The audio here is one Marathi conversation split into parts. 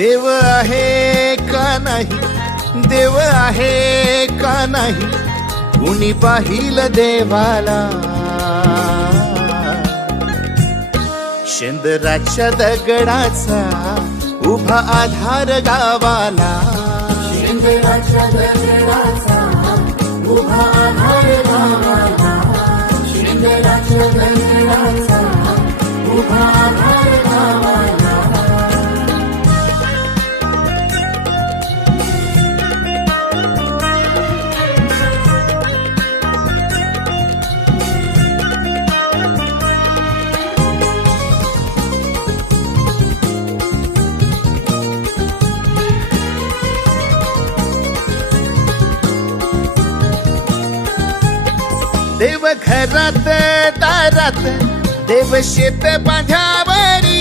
देव आहे का नाही, देव आहे का नाही, कुणी पाहिलं देवाला. शेंदराच्या दगडाचा उभा आधार गावाला. शेंदराच्या दगडाचा उभा आधार गावाला. शेंदराच्या दगडाचा उभा आधार गावाला. देव घरात दारात, देव शेत बांध्यावरी,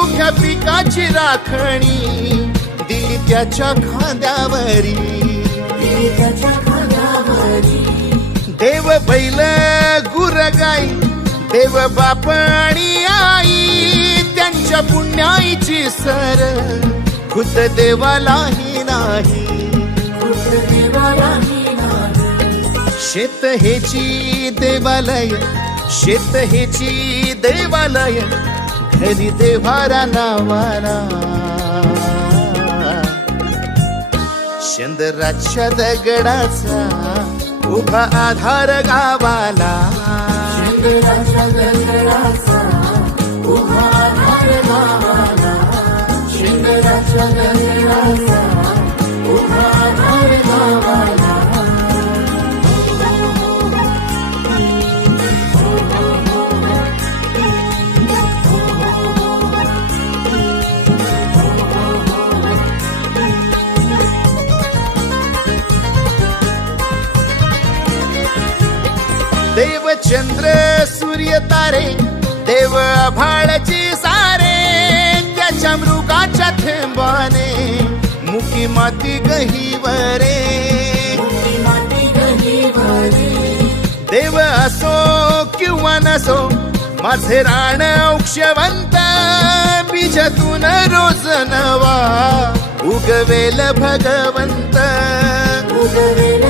उभ्या पिकाची राखणी दिली त्याच्या खांद्यावरी. त्याच्या खांद्यावरी देव बैल गुरगाई, देव बाप आणि आई, त्यांच्या पुण्याईची सर खुद देवालाही नाही. देवालाही शेत हेची देवालय, शेत हेची देवालय, घरी देवारा नावाला. शेंदराच्या दगडाचा उभा आधार गावाला. शेंदराच्या दगडाचा उभा आधार गावाला. शेंदराच्या दगडाचा उभा आधार गावाला. देव चंद्र सूर्य तारे, देव आभाळची सारे, त्याच्या मृगाच्या थेंबाने मुकी माती गहीवरे. देव असो किंवा नसो माझे राण औक्षवंत, बीजातून रोज नवा उगवेल भगवंत. उगवेल